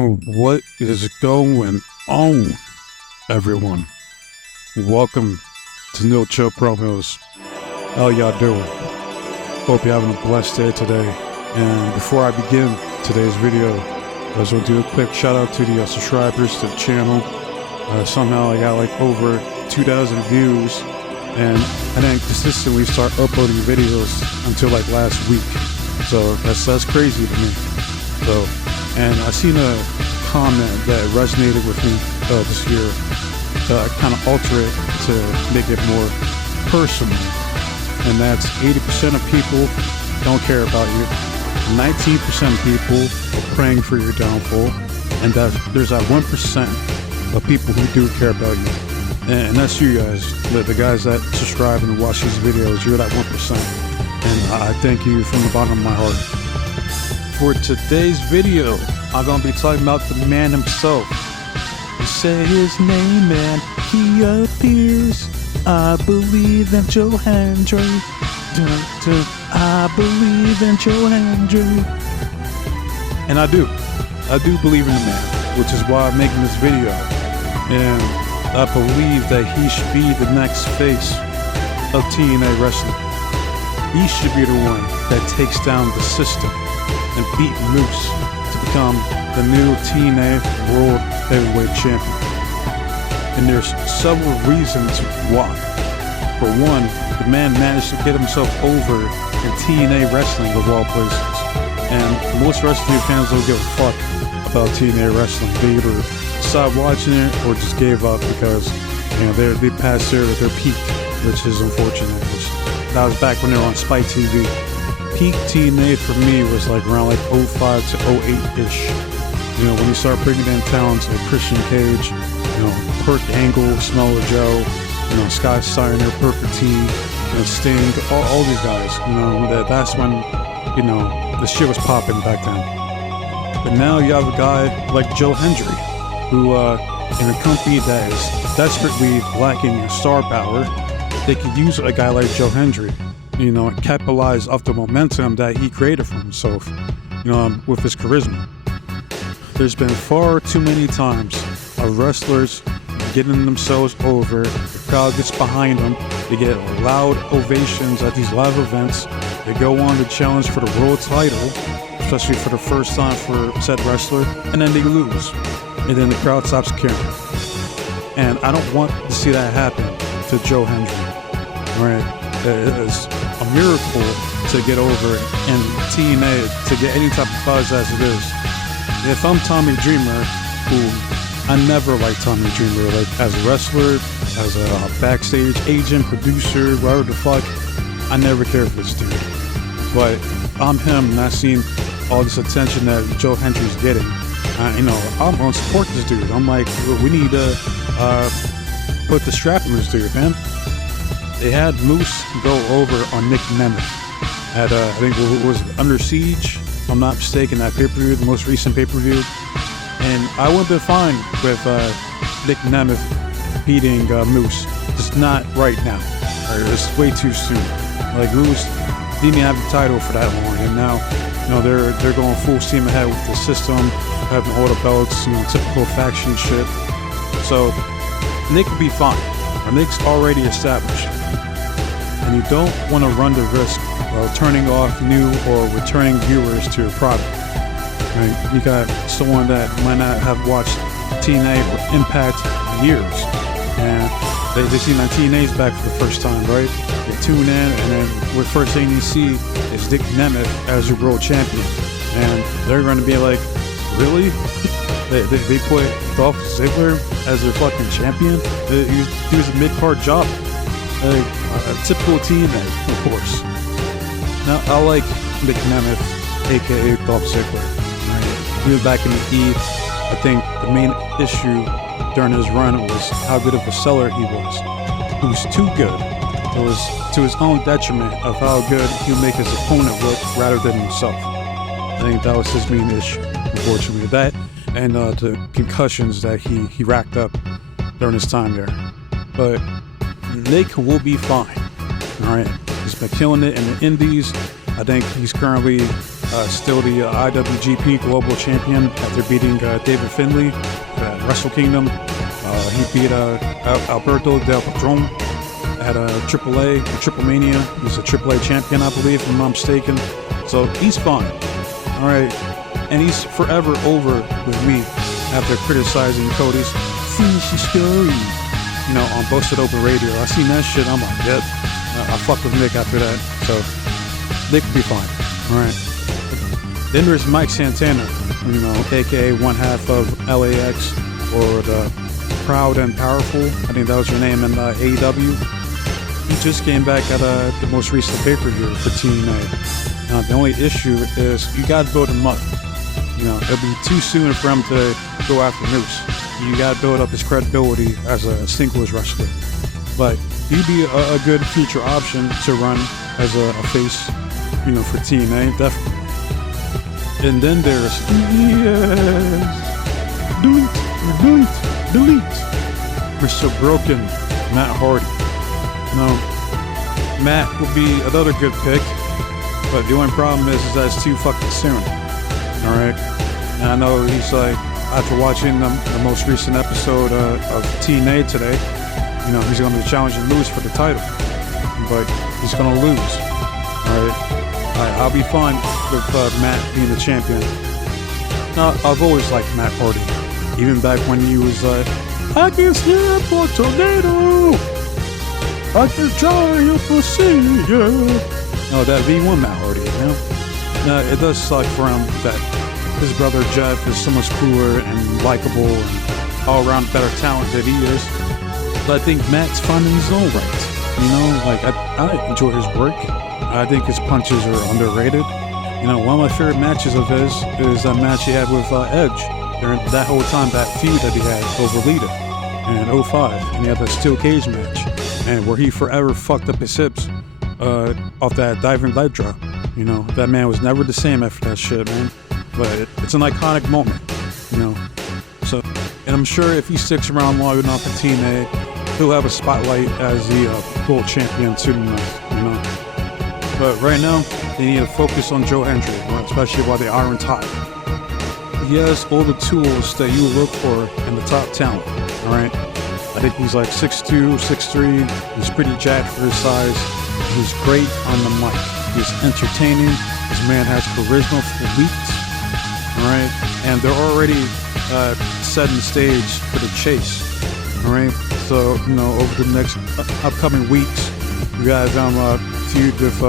What is going on, everyone? Welcome to No Chill Promos. How y'all doing? Hope you're having a blessed day today. And before I begin today's video, I just want to do a quick shout out to the subscribers to the channel. Somehow I got like over 2,000 views, and I didn't consistently start uploading videos until like last week. So that's crazy to me. So, and I seen a comment that resonated with me this year. I kind of alter it to make it more personal, and that's 80% of people don't care about you, 19% of people are praying for your downfall, and that there's that 1% of people who do care about you, and that's you guys, the guys that subscribe and watch these videos. You're that 1%, and I thank you from the bottom of my heart. For today's video, I'm gonna be talking about the man himself. You say his name and he appears. I believe in Joe Hendry. I believe in Joe Hendry. And I do believe in the man, which is why I'm making this video. And I believe that he should be the next face of TNA wrestling. He should be the one that takes down the system and beat Moose to become the new TNA World Heavyweight Champion. And there's several reasons why. For one, the man managed to get himself over in TNA wrestling of all places. And most wrestling fans don't give a fuck about TNA wrestling. They either stopped watching it or just gave up because, you know, they passed their peak, which is unfortunate. That was back when they were on Spike TV. Peak TNA for me was like around like 05 to 08-ish. You know, when you start bringing in talents like Christian Cage, you know, Perc Angle, Smeller Joe, you know, Scott Steiner, Booker T, you know, Sting, all these guys, you know, that's when, you know, the shit was popping back then. But now you have a guy like Joe Hendry, who, in a company that is desperately lacking star power, they could use a guy like Joe Hendry, you know, and capitalize off the momentum that he created for himself, you know, with his charisma. There's been far too many times of wrestlers getting themselves over, the crowd gets behind them, they get loud ovations at these live events, they go on to challenge for the world title, especially for the first time for said wrestler, and then they lose, and then the crowd stops caring. And I don't want to see that happen to Joe Hendry, right? It's a miracle to get over in TNA, to get any type of buzz as it is. If I'm Tommy Dreamer, who I never liked Tommy Dreamer, like as a wrestler, as a backstage agent, producer, whatever the fuck, I never cared for this dude. But I'm him, and I've seen all this attention that Joe Hendry's getting. You know, I'm gonna support this dude. I'm like, we need to put the strap on this dude, man. They had Moose go over on Nick Nemeth at, I think it was Under Siege, if I'm not mistaken, that pay-per-view, the most recent pay-per-view. And I would have been fine with Nick Nemeth beating Moose. Just not right now. It's way too soon. Like, Moose didn't even have the title for that long, and now, you know, they're going full steam ahead with the system, having all the belts, you know, typical faction shit. So Nick would be fine. Nick's already established. And you don't want to run the risk of turning off new or returning viewers to your product. Right? You got someone that might not have watched TNA or Impact in years, and they see that TNA's back for the first time, right? They tune in, and then the first thing you see is Nick Nemeth as your world champion, and they're going to be like, really? They put Dolph Ziggler as their fucking champion? He was a mid-card job. Like, a typical TNA, of course. Now, I like Nick Nemeth, aka Dolph Ziggler. Right? He was back in the E. I think the main issue during his run was how good of a seller he was. He was too good. It was to his own detriment of how good he would make his opponent look rather than himself. I think that was his main issue, unfortunately. That and the concussions that he racked up during his time there. But Nick will be fine. All right, he's been killing it in the indies. I think he's currently still the IWGP Global Champion after beating David Finlay at Wrestle Kingdom. He beat Alberto Del Patron at AAA, Triple Mania. He's a AAA champion, I believe, if I'm not mistaken. So he's fine. All right. And he's forever over with me after criticizing Cody's finishing story, you know, on Busted Open Radio. I seen that shit. I'm like, yep. I fuck with Nick after that. So Nick will be fine. All right. Then there's Mike Santana, you know, aka one half of LAX, or the Proud and Powerful. I think that was your name in AEW. He just came back at the most recent pay-per-view for TNA. The only issue is you got to build him up. You know, it'll be too soon for him to go after Moose. You got to build up his credibility as a singles wrestler. But he'd be a good future option to run as a face, you know, for TNA, definitely. And then there's, delete, Mr. Broken, Matt Hardy. No, Matt would be another good pick, but the only problem is that it's too fucking soon. All right, and I know he's like, after watching the most recent episode of TNA today, you know, he's going to challenge and lose for the title, but he's going to lose. All right, I'll be fine with Matt being the champion. Now, I've always liked Matt Hardy, even back when he was like, I can snap a tornado, I can try your pussy, yeah. No, that V1 Matt Hardy, you know? No, it does suck for him that his brother Jeff is so much cooler and likable and all-around better talent than he is. But I think Matt's finding his own right. You know, like, I enjoy his work. I think his punches are underrated. You know, one of my favorite matches of his is that match he had with Edge during that whole time, that feud that he had over Lita in 05. And he had that steel cage match, and where he forever fucked up his hips off that diving leg drop. You know, that man was never the same after that shit, man. But it's an iconic moment, you know. So, and I'm sure if he sticks around long enough at TNA, he'll have a spotlight as the world champion soon enough, you know. But right now, they need to focus on Joe Hendry, especially while the iron's hot. He has all the tools that you look for in the top talent, all right? I think he's like 6'2", 6'3". He's pretty jacked for his size. He's great on the mic. He's entertaining. This man has charisma for weeks, all right? And they're already setting the stage for the chase, all right? So, you know, over the next upcoming weeks, you guys feud with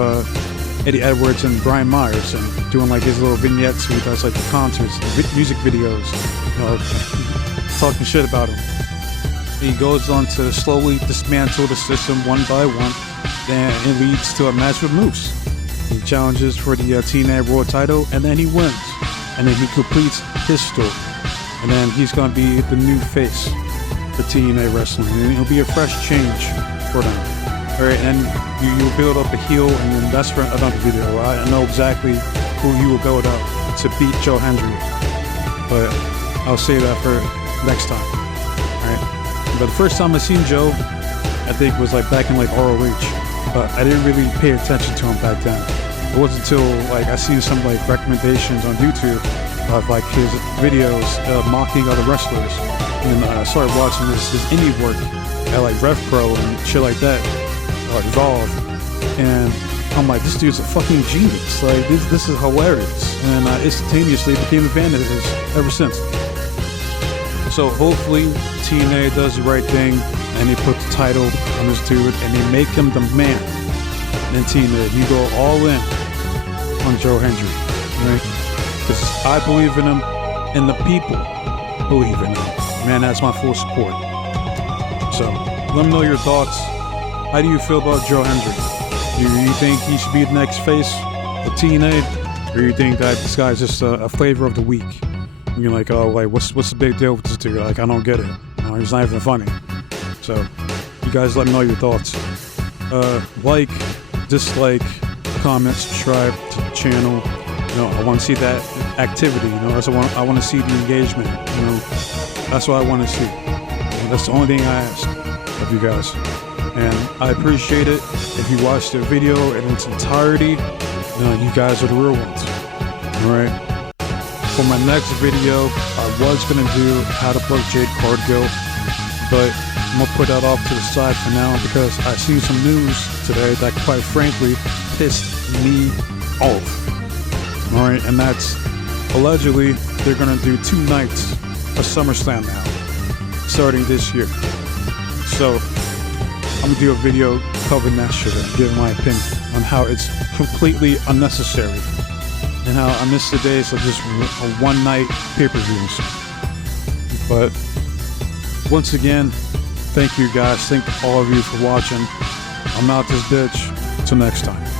Eddie Edwards and Brian Myers, and doing like his little vignettes where he does like the concerts, the music videos, you know, talking shit about him. He goes on to slowly dismantle the system one by one, and it leads to a match with Moose. He challenges for the TNA World title, and then he wins. And then he completes his story. And then he's going to be the new face for TNA Wrestling. And it'll be a fresh change for them. All right, and you'll build up a heel, and then that's for another video. I know exactly who you will build up to beat Joe Hendry. But I'll save that for next time. All right. But the first time I seen Joe, I think was like back in like ROH. But I didn't really pay attention to him back then. It wasn't until like I seen some like recommendations on YouTube of like his videos mocking other wrestlers, and I started watching his indie work at like RevPro and shit like that, Evolve, and I'm like, this dude's a fucking genius. Like this is hilarious, and I instantaneously became a fan of his ever since. So hopefully TNA does the right thing, and they put the title on this dude, and they make him the man. And TNA, you go all in on Joe Hendry, right? Because I believe in him, and the people believe in him. Man, that's my full support. So let me know your thoughts. How do you feel about Joe Hendry? Do you think he should be the next face of TNA, or do you think that this guy's just a flavor of the week? And you're like, oh, like what's the big deal with this dude? Like, I don't get it. You know, he's not even funny. So you guys let me know your thoughts. Like, dislike, comment, subscribe to the channel. You know, I want to see that activity. You know, I want to see the engagement. You know, that's what I want to see. You know, that's the only thing I ask of you guys. And I appreciate it if you watch the video in its entirety. You know, you guys are the real ones. Alright? For my next video, I was going to do how to book Jade Cargill, but I'm going to put that off to the side for now because I see some news today that quite frankly pissed me off. Alright, and that's allegedly they're going to do 2 nights of SummerSlam now, starting this year. So I'm going to do a video covering that shit and giving my opinion on how it's completely unnecessary and how I miss the days of just one-night pay-per-views. But once again, thank you guys. Thank all of you for watching. I'm out this bitch. Till next time.